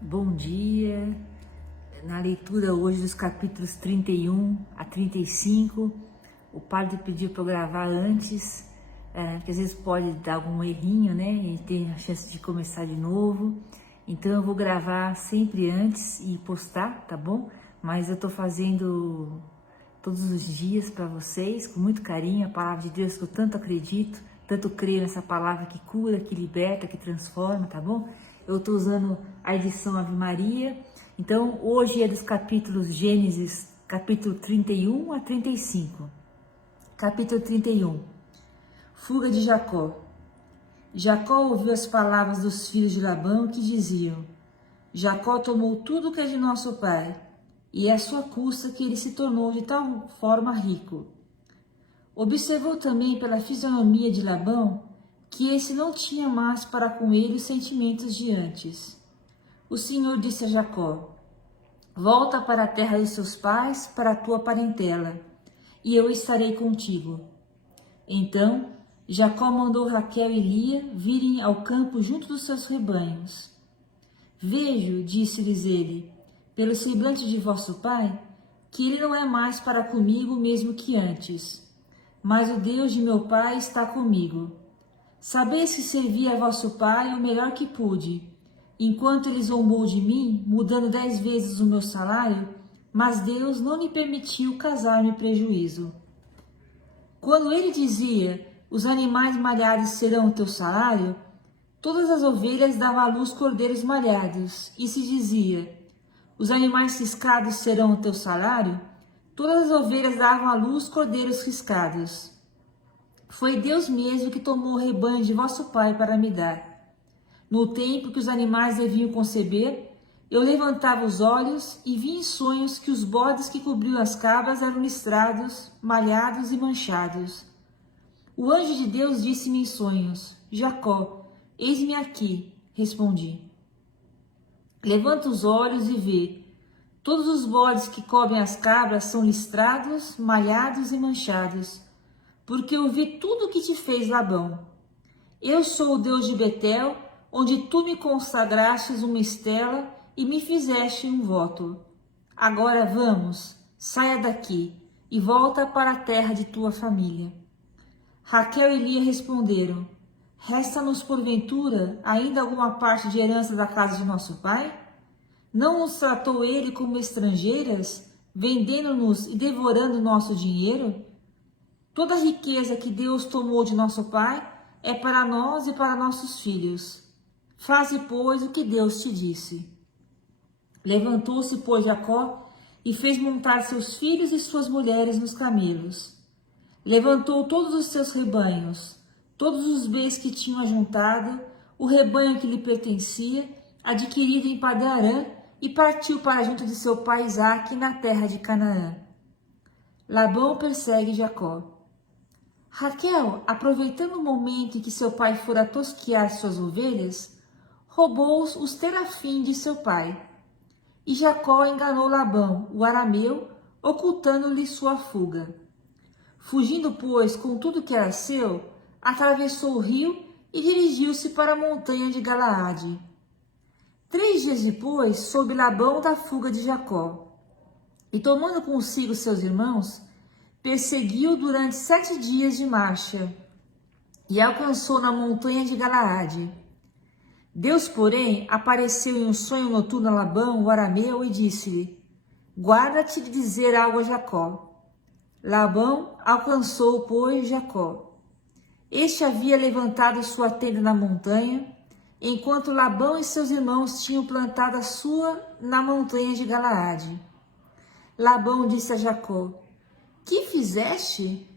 Bom dia. Na leitura hoje dos capítulos 31 a 35, o padre pediu para eu gravar antes, porque às vezes pode dar algum errinho, né? E tem a chance de começar de novo. Então eu vou gravar sempre antes e postar, tá bom? Mas eu tô fazendo todos os dias para vocês, com muito carinho, a palavra de Deus que eu tanto acredito, tanto creio nessa palavra que cura, que liberta, que transforma, tá bom? Eu estou usando a edição Ave Maria. Então, hoje é dos capítulos Gênesis, capítulo 31 a 35. Capítulo 31. Fuga de Jacó. Jacó ouviu as palavras dos filhos de Labão que diziam: Jacó tomou tudo que é de nosso pai, e é à sua custa que ele se tornou de tal forma rico. Observou também pela fisionomia de Labão que esse não tinha mais para com ele os sentimentos de antes. O Senhor disse a Jacó: volta para a terra dos seus pais, para a tua parentela, e eu estarei contigo. Então Jacó mandou Raquel e Lia virem ao campo junto dos seus rebanhos. Vejo, disse-lhes ele, pelo semblante de vosso pai, que ele não é mais para comigo o mesmo que antes, mas o Deus de meu pai está comigo. Sabeis que servi a vosso pai o melhor que pude, enquanto ele zombou de mim, mudando 10 vezes o meu salário, mas Deus não lhe permitiu causar-me prejuízo. Quando ele dizia, os animais malhados serão o teu salário, todas as ovelhas davam à luz cordeiros malhados, e se dizia, os animais ciscados serão o teu salário, todas as ovelhas davam à luz cordeiros riscados. Foi Deus mesmo que tomou o rebanho de vosso pai para me dar. No tempo que os animais deviam conceber, eu levantava os olhos e vi em sonhos que os bodes que cobriam as cabras eram listrados, malhados e manchados. O anjo de Deus disse-me em sonhos, Jacó, eis-me aqui, respondi. Levanta os olhos e vê. Todos os bodes que cobrem as cabras são listrados, malhados e manchados, porque eu vi tudo o que te fez Labão. Eu sou o Deus de Betel, onde tu me consagrastes uma estela e me fizeste um voto. Agora vamos, saia daqui e volta para a terra de tua família. Raquel e Lia responderam, resta-nos porventura ainda alguma parte de herança da casa de nosso pai? Não nos tratou ele como estrangeiras, vendendo-nos e devorando nosso dinheiro? Toda a riqueza que Deus tomou de nosso pai é para nós e para nossos filhos. Faze, pois, o que Deus te disse. Levantou-se, pois, Jacó e fez montar seus filhos e suas mulheres nos camelos. Levantou todos os seus rebanhos, todos os bens que tinham ajuntado, o rebanho que lhe pertencia, adquirido em Padã-Arã, e partiu para junto de seu pai Isaque na terra de Canaã. Labão persegue Jacó. Raquel, aproveitando o momento em que seu pai fora tosquiar suas ovelhas, roubou os terafim de seu pai. E Jacó enganou Labão, o arameu, ocultando-lhe sua fuga. Fugindo, pois, com tudo que era seu, atravessou o rio e dirigiu-se para a montanha de Galaade. 3 dias depois, soube Labão da fuga de Jacó. E tomando consigo seus irmãos, perseguiu durante 7 dias de marcha e alcançou na montanha de Galaade. Deus, porém, apareceu em um sonho noturno a Labão, o arameu, e disse-lhe, guarda-te de dizer algo a Jacó. Labão alcançou, pois, Jacó. Este havia levantado sua tenda na montanha, enquanto Labão e seus irmãos tinham plantado a sua na montanha de Galaade. Labão disse a Jacó, que fizeste?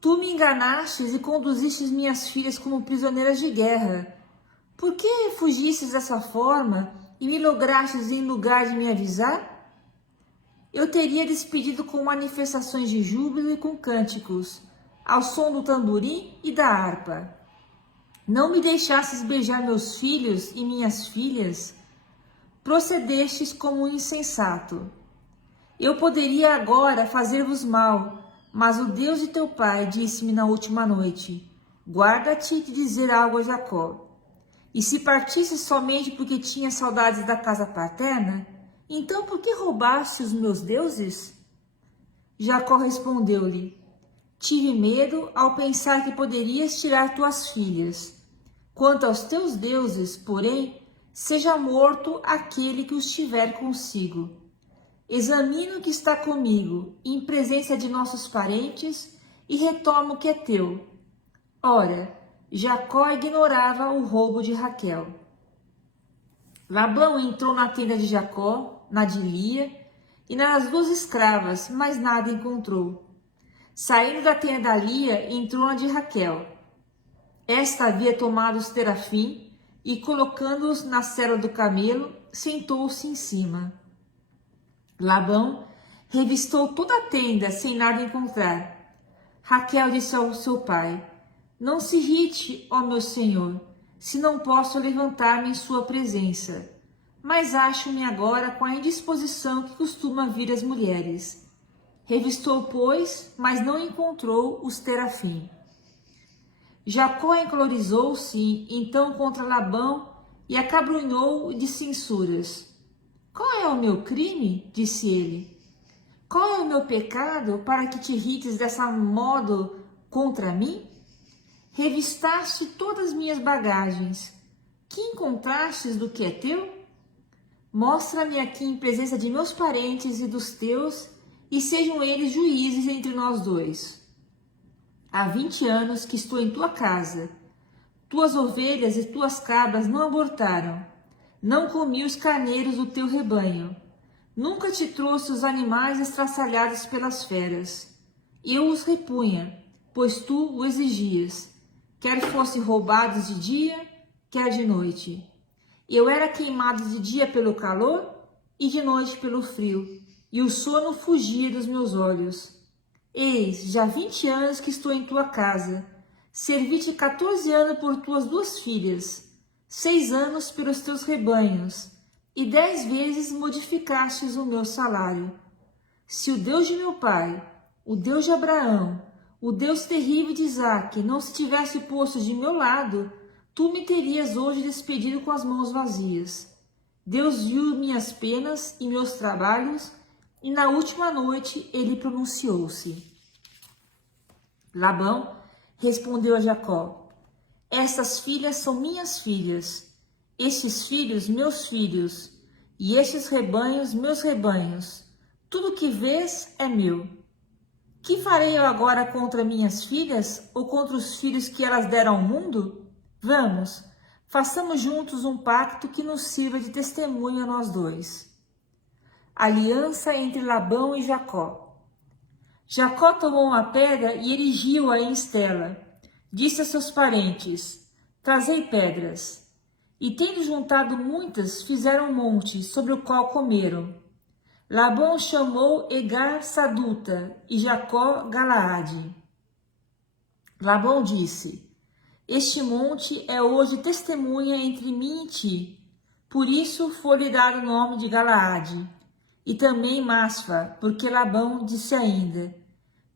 Tu me enganastes e conduzistes minhas filhas como prisioneiras de guerra. Por que fugistes dessa forma e me lograstes em lugar de me avisar? Eu teria despedido com manifestações de júbilo e com cânticos, ao som do tamborim e da harpa. Não me deixastes beijar meus filhos e minhas filhas, procedestes como um insensato. Eu poderia agora fazer-vos mal, mas o Deus de teu pai disse-me na última noite, guarda-te de dizer algo a Jacó. E se partisse somente porque tinha saudades da casa paterna, então por que roubaste os meus deuses? Jacó respondeu-lhe: tive medo ao pensar que poderias tirar tuas filhas. Quanto aos teus deuses, porém, seja morto aquele que os tiver consigo. Examino o que está comigo, em presença de nossos parentes, e retomo o que é teu. Ora, Jacó ignorava o roubo de Raquel. Labão entrou na tenda de Jacó, na de Lia, e nas 2 escravas, mas nada encontrou. Saindo da tenda da Lia, entrou na de Raquel. Esta havia tomado os terafim e, colocando-os na sela do camelo, sentou-se em cima. Labão revistou toda a tenda sem nada encontrar. Raquel disse ao seu pai: não se irrite, ó meu senhor, se não posso levantar-me em sua presença, mas acho-me agora com a indisposição que costuma vir às mulheres. Revistou, pois, mas não encontrou os terafim. Jacó encolerizou-se então contra Labão e acabrunhou de censuras. Qual é o meu crime? Disse ele. Qual é o meu pecado para que te irrites dessa modo contra mim? Revistaste todas as minhas bagagens. Que encontrastes do que é teu? Mostra-me aqui em presença de meus parentes e dos teus, e sejam eles juízes entre nós dois. Há 20 anos que estou em tua casa. Tuas ovelhas e tuas cabras não abortaram. Não comi os carneiros do teu rebanho. Nunca te trouxe os animais estraçalhados pelas feras. Eu os repunha, pois tu o exigias, quer fossem roubados de dia, quer de noite. Eu era queimado de dia pelo calor e de noite pelo frio, e o sono fugia dos meus olhos. Eis, já 20 anos que estou em tua casa. Servi-te 14 anos por tuas 2 filhas, 6 anos pelos teus rebanhos, e 10 vezes modificastes o meu salário. Se o Deus de meu pai, o Deus de Abraão, o Deus terrível de Isaque, não se tivesse posto de meu lado, tu me terias hoje despedido com as mãos vazias. Deus viu minhas penas e meus trabalhos, e na última noite ele pronunciou-se. Labão respondeu a Jacó: estas filhas são minhas filhas, estes filhos meus filhos, e estes rebanhos meus rebanhos. Tudo que vês é meu. Que farei eu agora contra minhas filhas, ou contra os filhos que elas deram ao mundo? Vamos, façamos juntos um pacto que nos sirva de testemunho a nós dois. Aliança entre Labão e Jacó. Jacó tomou uma pedra e erigiu-a em estela. Disse a seus parentes: trazei pedras. E tendo juntado muitas, fizeram um monte, sobre o qual comeram. Labão chamou Egar Saduta e Jacó Galaade. Labão disse: este monte é hoje testemunha entre mim e ti. Por isso foi-lhe dado o nome de Galaade. E também Masfa, porque Labão disse ainda: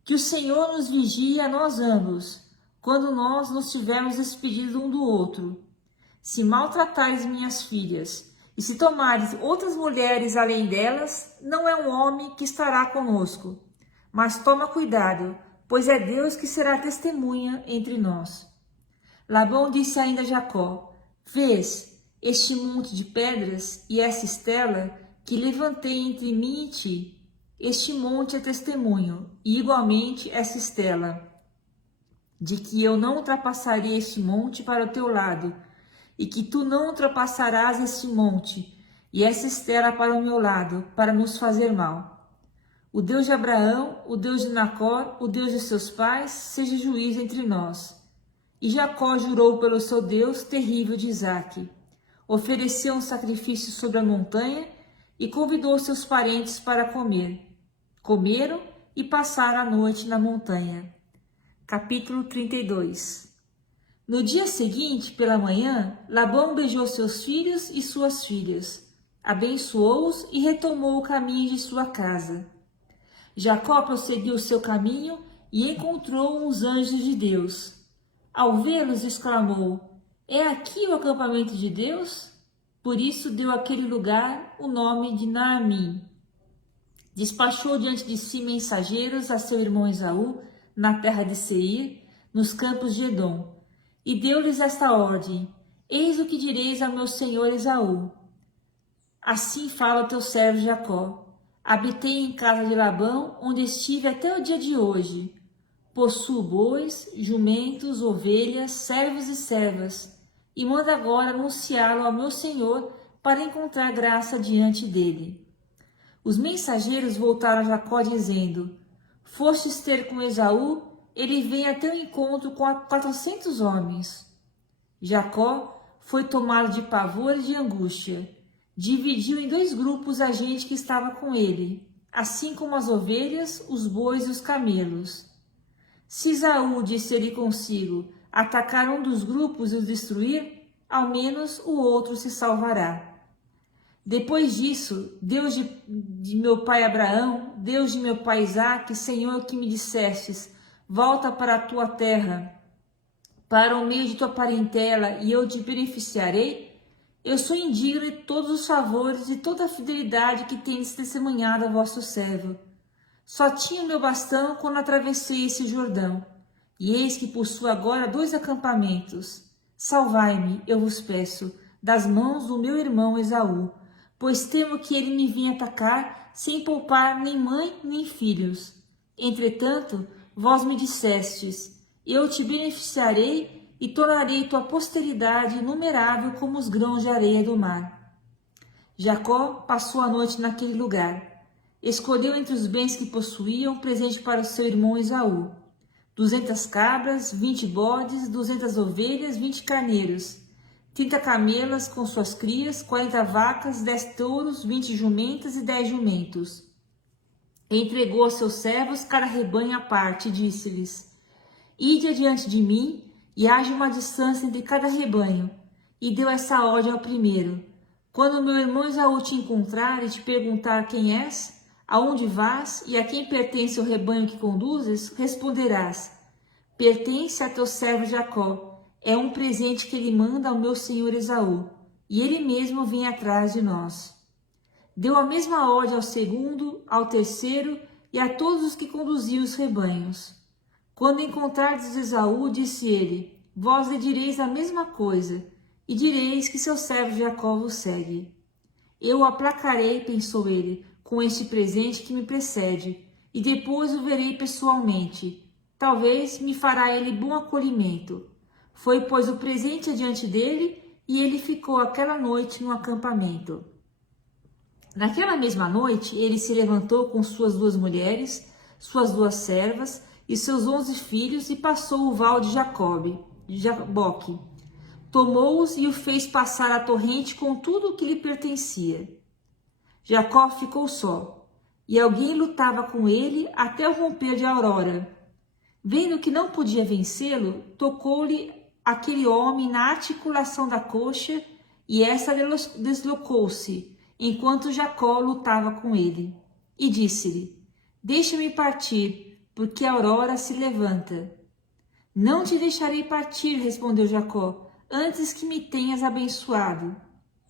que o Senhor nos vigie a nós ambos, quando nós nos tivermos despedido um do outro. Se maltratares minhas filhas, e se tomares outras mulheres além delas, não é um homem que estará conosco. Mas toma cuidado, pois é Deus que será testemunha entre nós. Labão disse ainda a Jacó: vês este monte de pedras e essa estela que levantei entre mim e ti? Este monte é testemunho, e igualmente essa estela, de que eu não ultrapassarei este monte para o teu lado, e que tu não ultrapassarás este monte, e essa estela para o meu lado, para nos fazer mal. O Deus de Abraão, o Deus de Nacor, o Deus de seus pais, seja juiz entre nós. E Jacó jurou pelo seu Deus terrível de Isaque. Ofereceu um sacrifício sobre a montanha e convidou seus parentes para comer. Comeram e passaram a noite na montanha. Capítulo 32. No dia seguinte, pela manhã, Labão beijou seus filhos e suas filhas, abençoou-os e retomou o caminho de sua casa. Jacó prosseguiu o seu caminho e encontrou uns anjos de Deus. Ao vê-los, exclamou: É aqui o acampamento de Deus? Por isso deu àquele lugar o nome de Naamim. Despachou diante de si mensageiros a seu irmão Esaú, na terra de Seir, nos campos de Edom, e deu-lhes esta ordem: Eis o que direis ao meu senhor Esaú. Assim fala o teu servo Jacó: Habitei em casa de Labão, onde estive até o dia de hoje. Possuo bois, jumentos, ovelhas, servos e servas, e mando agora anunciá-lo ao meu senhor para encontrar graça diante dele. Os mensageiros voltaram a Jacó dizendo: Fostes ter com Esaú, ele vem a teu encontro com 400 homens. Jacó foi tomado de pavor e de angústia. Dividiu em 2 grupos a gente que estava com ele, assim como as ovelhas, os bois e os camelos. Se Esaú, disse ele consigo, atacar um dos grupos e o destruir, ao menos o outro se salvará. Depois disso, Deus de meu pai Abraão, Deus de meu pai Isaque, Senhor que me dissestes, volta para a tua terra, para o meio de tua parentela, e eu te beneficiarei, eu sou indigno de todos os favores e toda a fidelidade que tendes testemunhado a vosso servo. Só tinha meu bastão quando atravessei esse Jordão, e eis que possuo agora 2 acampamentos. Salvai-me, eu vos peço, das mãos do meu irmão Esaú, pois temo que ele me venha atacar sem poupar nem mãe nem filhos. Entretanto, vós me dissestes: eu te beneficiarei e tornarei tua posteridade inumerável como os grãos de areia do mar. Jacó passou a noite naquele lugar. Escolheu entre os bens que possuía um presente para o seu irmão Esaú: 200 cabras, 20 bodes, 200 ovelhas, 20 carneiros, 30 camelas com suas crias, 40 vacas, 10 touros, 20 jumentas e 10 jumentos. Entregou aos seus servos cada rebanho à parte, e disse-lhes: Ide adiante de mim, e haja uma distância entre cada rebanho. E deu essa ordem ao primeiro: Quando meu irmão Esaú te encontrar e te perguntar quem és, aonde vás e a quem pertence o rebanho que conduzes, responderás: Pertence a teu servo Jacó. É um presente que ele manda ao meu senhor Esaú, e ele mesmo vem atrás de nós. Deu a mesma ordem ao segundo, ao terceiro e a todos os que conduziam os rebanhos. Quando encontrardes Esaú, disse ele: Vós lhe direis a mesma coisa, e direis que seu servo Jacó vos segue. Eu o aplacarei, pensou ele, com este presente que me precede, e depois o verei pessoalmente. Talvez me fará ele bom acolhimento. Foi, pois, o presente adiante dele, e ele ficou aquela noite no acampamento. Naquela mesma noite, ele se levantou com suas 2 mulheres, suas 2 servas e seus 11 filhos, e passou o val de Jaboque. Tomou-os e o fez passar a torrente com tudo o que lhe pertencia. Jacó ficou só, e alguém lutava com ele até o romper de aurora. Vendo que não podia vencê-lo, tocou-lhe aquele homem na articulação da coxa, e esta deslocou-se, enquanto Jacó lutava com ele. E disse-lhe: Deixa-me partir, porque a aurora se levanta. Não te deixarei partir, respondeu Jacó, antes que me tenhas abençoado.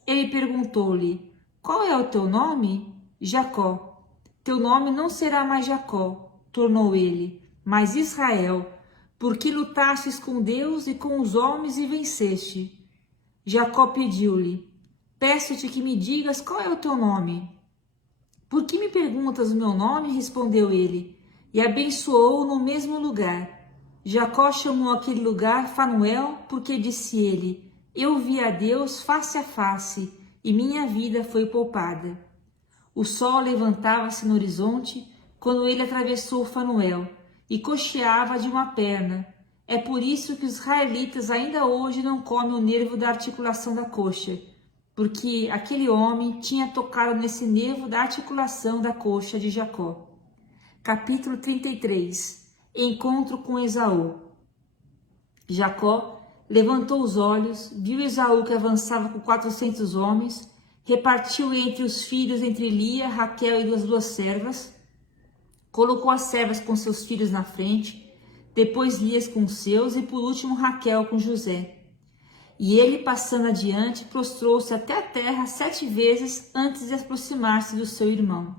Ele perguntou-lhe: Qual é o teu nome? Jacó. Teu nome não será mais Jacó, tornou ele, mas Israel, porque lutastes com Deus e com os homens e venceste. Jacó pediu-lhe: Peço-te que me digas qual é o teu nome. Por que me perguntas o meu nome? Respondeu ele, e abençoou no mesmo lugar. Jacó chamou aquele lugar Fanuel, porque disse ele: Eu vi a Deus face a face, e minha vida foi poupada. O sol levantava-se no horizonte quando ele atravessou Fanuel, e coxeava de uma perna. É por isso que os israelitas ainda hoje não comem o nervo da articulação da coxa, porque aquele homem tinha tocado nesse nervo da articulação da coxa de Jacó. Capítulo 33. Encontro com Esaú. Jacó levantou os olhos, viu Esaú que avançava com 400 homens, repartiu entre os filhos entre Lia, Raquel e as 2 servas, colocou as servas com seus filhos na frente, depois Lia com seus e por último Raquel com José. E ele, passando adiante, prostrou-se até a terra 7 vezes antes de aproximar-se do seu irmão.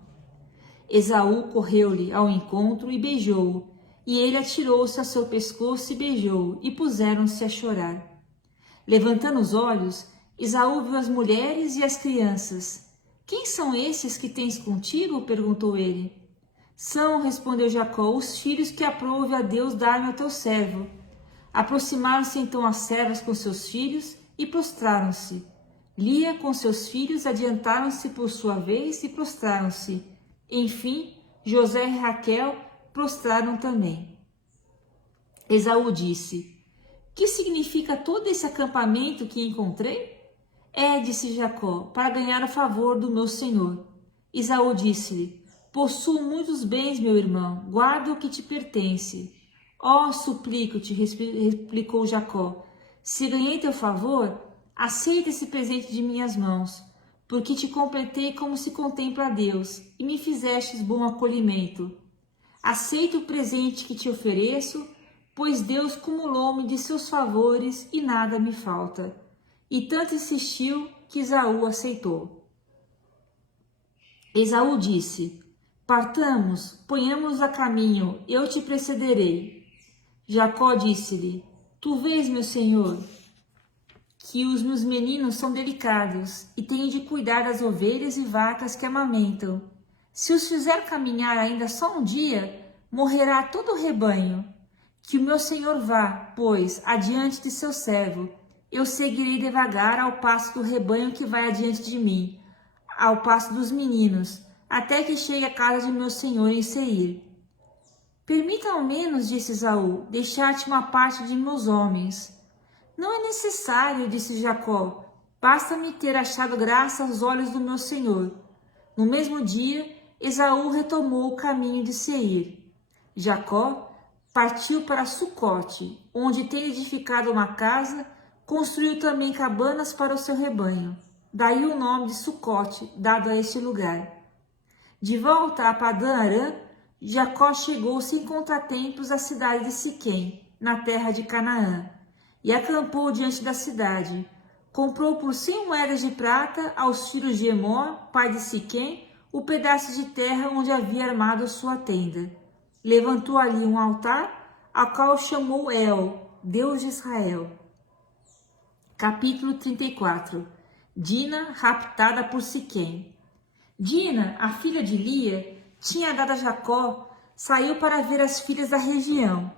Esaú correu-lhe ao encontro e beijou-o, e ele atirou-se a seu pescoço e beijou-o, e puseram-se a chorar. Levantando os olhos, Esaú viu as mulheres e as crianças. Quem são esses que tens contigo? Perguntou ele. São, respondeu Jacó, os filhos que aprouve a Deus dar-me ao teu servo. Aproximaram-se então as servas com seus filhos e prostraram-se. Lia com seus filhos adiantaram-se por sua vez e prostraram-se. Enfim, José e Raquel prostraram também. Esaú disse: Que significa todo esse acampamento que encontrei? Disse Jacó, para ganhar o favor do meu senhor. Esaú disse-lhe: Possuo muitos bens, meu irmão, guarda o que te pertence. Suplico-te, replicou Jacó, se ganhei teu favor, aceita esse presente de minhas mãos, porque te completei como se contempla a Deus, e me fizestes bom acolhimento. Aceita o presente que te ofereço, pois Deus cumulou-me de seus favores e nada me falta. E tanto insistiu que Esaú aceitou. Esaú disse: Partamos, ponhamos-nos a caminho, eu te precederei. Jacó disse-lhe: Tu vês, meu senhor, que os meus meninos são delicados e tenho de cuidar das ovelhas e vacas que amamentam. Se os fizer caminhar ainda só um dia, morrerá todo o rebanho. Que o meu senhor vá, pois, adiante de seu servo. Eu seguirei devagar ao passo do rebanho que vai adiante de mim, ao passo dos meninos, até que chegue à casa de meu senhor em Seir. Permita ao menos, disse Esaú, deixar-te uma parte de meus homens. Não é necessário, disse Jacó, basta-me ter achado graça aos olhos do meu senhor. No mesmo dia, Esaú retomou o caminho de Seir. Jacó partiu para Sucote, onde, tendo edificado uma casa, construiu também cabanas para o seu rebanho. Daí o nome de Sucote, dado a este lugar. De volta a Padã-Arã, Jacó chegou sem contratempos à cidade de Siquém, na terra de Canaã, e acampou diante da cidade. Comprou por 100 moedas de prata aos filhos de Emor, pai de Siquém, o pedaço de terra onde havia armado sua tenda. Levantou ali um altar, ao qual chamou El, Deus de Israel. Capítulo 34. Dina, raptada por Siquém. Dina, a filha de Lia, tinha dado a Jacó, saiu para ver as filhas da região.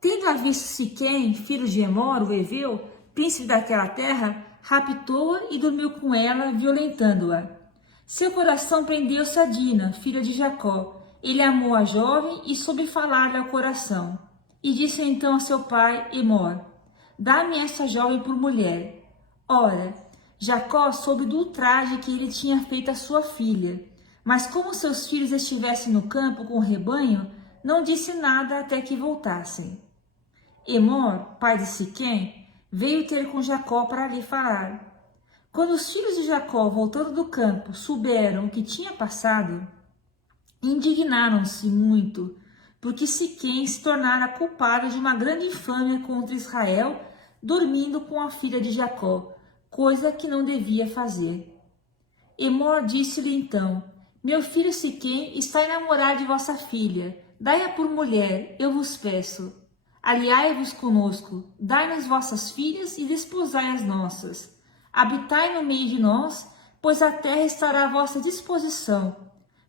Tendo-a visto Siquém, filho de Emor, o Eveu, príncipe daquela terra, raptou-a e dormiu com ela, violentando-a. Seu coração prendeu-se a Dina, filha de Jacó. Ele amou a jovem e soube falar-lhe ao coração. E disse então a seu pai, Emor: Dá-me essa jovem por mulher. Ora, Jacó soube do ultraje que ele tinha feito à sua filha. Mas como seus filhos estivessem no campo com o rebanho, não disse nada até que voltassem. Emor, pai de Siquém, veio ter com Jacó para lhe falar. Quando os filhos de Jacó, voltando do campo, souberam o que tinha passado, indignaram-se muito, porque Siquém se tornara culpado de uma grande infâmia contra Israel, dormindo com a filha de Jacó, coisa que não devia fazer. Emor disse-lhe então: Meu filho Siquém está a namorar de vossa filha, dai-a por mulher, eu vos peço. Aliai-vos conosco, dai-nos vossas filhas e desposai as nossas. Habitai no meio de nós, pois a terra estará à vossa disposição.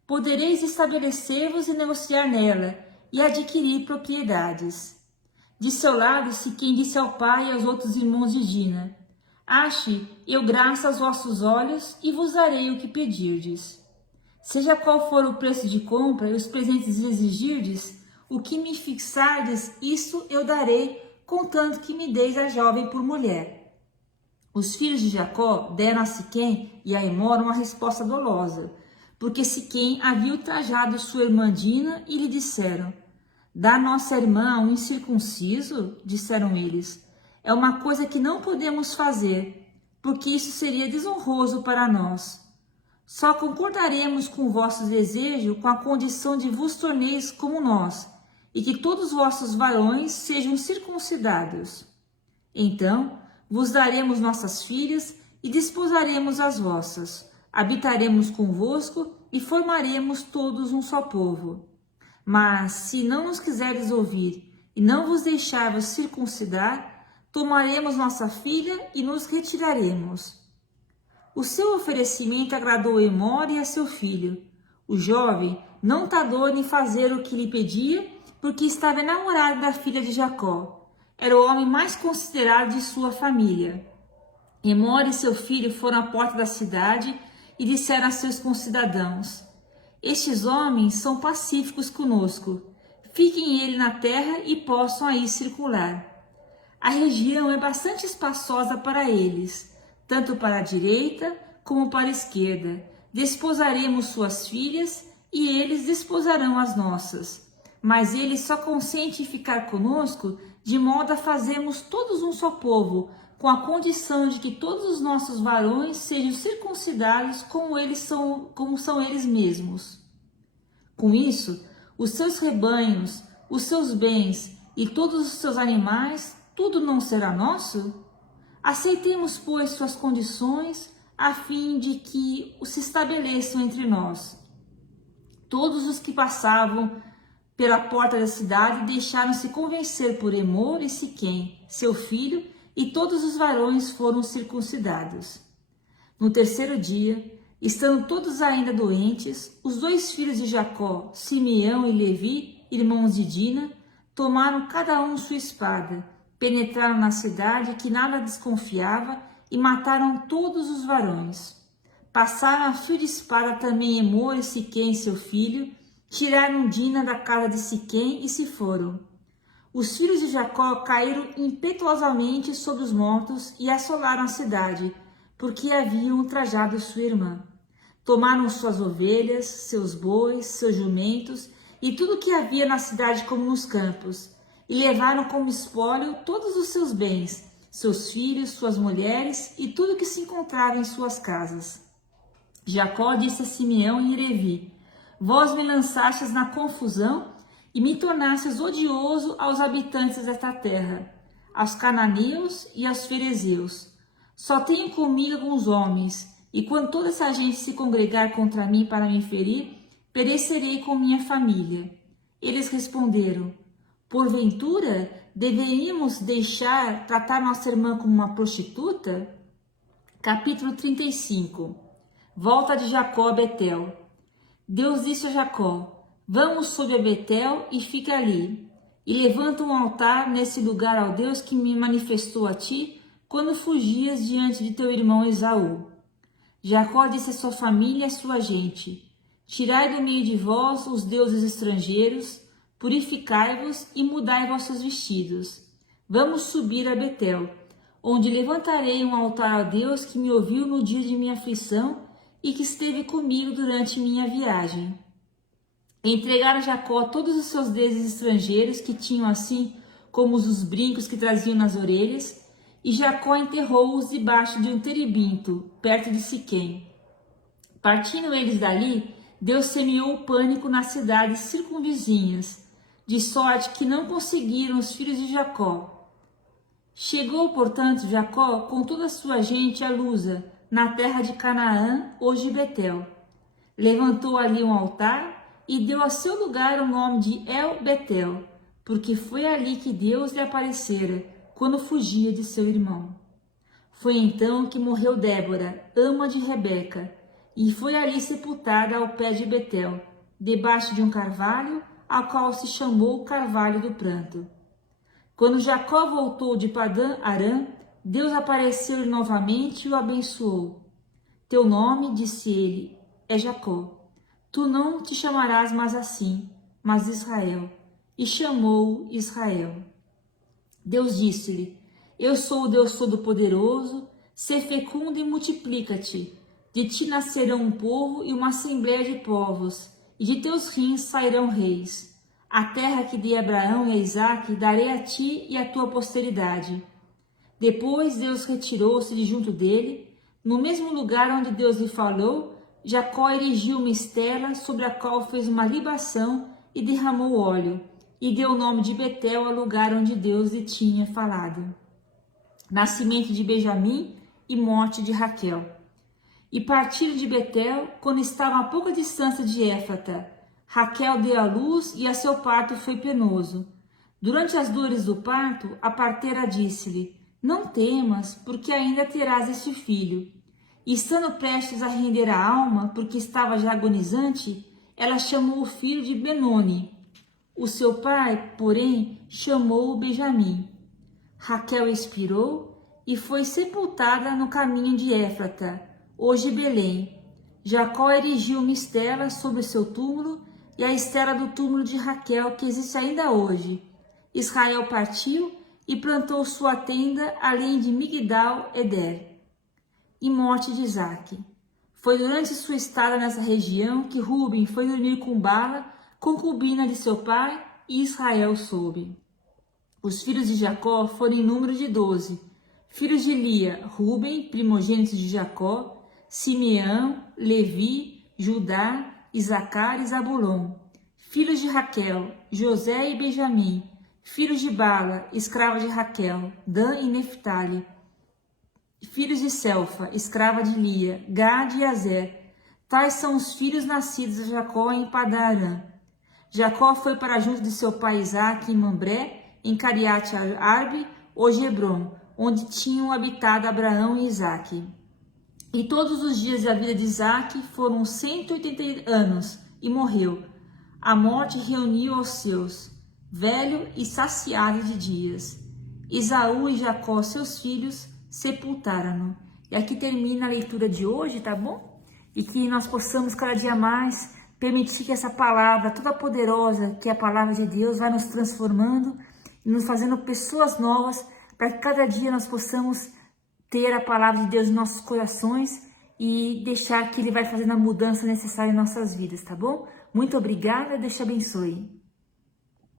Podereis estabelecer-vos e negociar nela, e adquirir propriedades. De seu lado, Siquém disse ao pai e aos outros irmãos de Dina: Ache eu graça aos vossos olhos, e vos darei o que pedirdes. Seja qual for o preço de compra e os presentes exigirdes, o que me fixardes, isso eu darei, contanto que me deis a jovem por mulher. Os filhos de Jacó deram a Siquém e a Emor uma resposta dolosa, porque Siquém havia ultrajado sua irmã Dina, e lhe disseram: Dá nossa irmã um incircunciso? Disseram eles. É uma coisa que não podemos fazer, porque isso seria desonroso para nós. Só concordaremos com o vosso desejo com a condição de vos torneis como nós, e que todos os vossos varões sejam circuncidados. Então Vos daremos nossas filhas e desposaremos as vossas. Habitaremos convosco e formaremos todos um só povo. Mas, se não nos quiseres ouvir e não vos deixarmos circuncidar, tomaremos nossa filha e nos retiraremos. O seu oferecimento agradou Emor e a seu filho. O jovem não tardou em fazer o que lhe pedia, porque estava enamorado da filha de Jacó. Era o homem mais considerado de sua família. Emor e seu filho foram à porta da cidade e disseram a seus concidadãos: estes homens são pacíficos conosco. Fiquem ele na terra e possam aí circular. A região é bastante espaçosa para eles, tanto para a direita como para a esquerda. Desposaremos suas filhas e eles desposarão as nossas. Mas eles só consentem ficar conosco de modo a fazermos todos um só povo, com a condição de que todos os nossos varões sejam circuncidados como são eles mesmos. Com isso, os seus rebanhos, os seus bens e todos os seus animais, tudo não será nosso? Aceitemos, pois, suas condições, a fim de que se estabeleçam entre nós. Todos os que passavam pela porta da cidade deixaram-se convencer por Emor e Siquém, seu filho, e todos os varões foram circuncidados. No terceiro dia, estando todos ainda doentes, os 2 filhos de Jacó, Simeão e Levi, irmãos de Dina, tomaram cada um sua espada, penetraram na cidade que nada desconfiava e mataram todos os varões. Passaram a fio de espada também Emor e Siquém, seu filho, tiraram Dina da casa de Siquém e se foram. Os filhos de Jacó caíram impetuosamente sobre os mortos e assolaram a cidade, porque haviam ultrajado sua irmã. Tomaram suas ovelhas, seus bois, seus jumentos e tudo o que havia na cidade como nos campos, e levaram como espólio todos os seus bens, seus filhos, suas mulheres e tudo o que se encontrava em suas casas. Jacó disse a Simeão e Levi: vós me lançastes na confusão e me tornastes odioso aos habitantes desta terra, aos cananeus e aos ferezeus. Só tenho comigo alguns homens, e quando toda essa gente se congregar contra mim para me ferir, perecerei com minha família. Eles responderam: porventura deveríamos deixar tratar nossa irmã como uma prostituta? Capítulo 35. Volta de Jacó a Betel. Deus disse a Jacó: vamos sob a Betel e fica ali, e levanta um altar nesse lugar ao Deus que me manifestou a ti quando fugias diante de teu irmão Esaú. Jacó disse a sua família e a sua gente: tirai do meio de vós os deuses estrangeiros, purificai-vos e mudai vossos vestidos. Vamos subir a Betel, onde levantarei um altar a Deus que me ouviu no dia de minha aflição e que esteve comigo durante minha viagem. Entregaram a Jacó todos os seus deuses estrangeiros, que tinham assim como os brincos que traziam nas orelhas, e Jacó enterrou-os debaixo de um terebinto, perto de Siquém. Partindo eles dali, Deus semeou o pânico nas cidades circunvizinhas, de sorte que não conseguiram os filhos de Jacó. Chegou, portanto, Jacó com toda a sua gente a Luza, na terra de Canaã, hoje Betel. Levantou ali um altar e deu a seu lugar o nome de El-Betel, porque foi ali que Deus lhe aparecera quando fugia de seu irmão. Foi então que morreu Débora, ama de Rebeca, e foi ali sepultada ao pé de Betel, debaixo de um carvalho, ao qual se chamou Carvalho do Pranto. Quando Jacó voltou de Padã Arã, Deus apareceu-lhe novamente e o abençoou. Teu nome, disse ele, é Jacó. Tu não te chamarás mais assim, mas Israel. E chamou-o Israel. Deus disse-lhe: eu sou o Deus Todo-Poderoso, sê fecundo e multiplica-te. De ti nascerão um povo e uma assembléia de povos, e de teus rins sairão reis. A terra que dei a Abraão e a Isaque darei a ti e à tua posteridade. Depois Deus retirou-se de junto dele. No mesmo lugar onde Deus lhe falou, Jacó erigiu uma estela sobre a qual fez uma libação e derramou óleo, e deu o nome de Betel ao lugar onde Deus lhe tinha falado. nascimento de Benjamim e morte de Raquel. E partiram de Betel, quando estavam a pouca distância de Éfrata. Raquel deu à luz e a seu parto foi penoso. Durante as dores do parto, a parteira disse-lhe: não temas, porque ainda terás este filho. E estando prestes a render a alma, porque estava já agonizante, ela chamou o filho de Benoni. O seu pai, porém, chamou-o Benjamim. Raquel expirou e foi sepultada no caminho de Éfrata, hoje Belém. Jacó erigiu uma estela sobre o seu túmulo, e a estela do túmulo de Raquel, que existe ainda hoje. Israel partiu e plantou sua tenda além de Migdal-Eder. E morte de Isaque. Foi durante sua estada nessa região que Ruben foi dormir com Bala, concubina de seu pai, e Israel soube. Os filhos de Jacó foram em número de 12. Filhos de Lia, Ruben, primogênito de Jacó, Simeão, Levi, Judá, Isacar e Zabulon. Filhos de Raquel, José e Benjamim. Filhos de Bala, escrava de Raquel, Dan e Neftali. Filhos de Selfa, escrava de Lia, Gad e Azer. Tais são os filhos nascidos de Jacó em Padarã. Jacó foi para junto de seu pai Isaque em Mambré, em Cariate Arbe, hoje Hebron, onde tinham habitado Abraão e Isaque. E todos os dias da vida de Isaque foram 180 anos, e morreu. A morte reuniu aos seus, velho e saciado de dias. Esaú e Jacó, seus filhos, sepultaram-no. E aqui termina a leitura de hoje, tá bom? E que nós possamos cada dia mais permitir que essa palavra toda poderosa, que é a palavra de Deus, vai nos transformando e nos fazendo pessoas novas, para que cada dia nós possamos ter a palavra de Deus em nossos corações e deixar que Ele vai fazendo a mudança necessária em nossas vidas, tá bom? Muito obrigada, Deus te abençoe.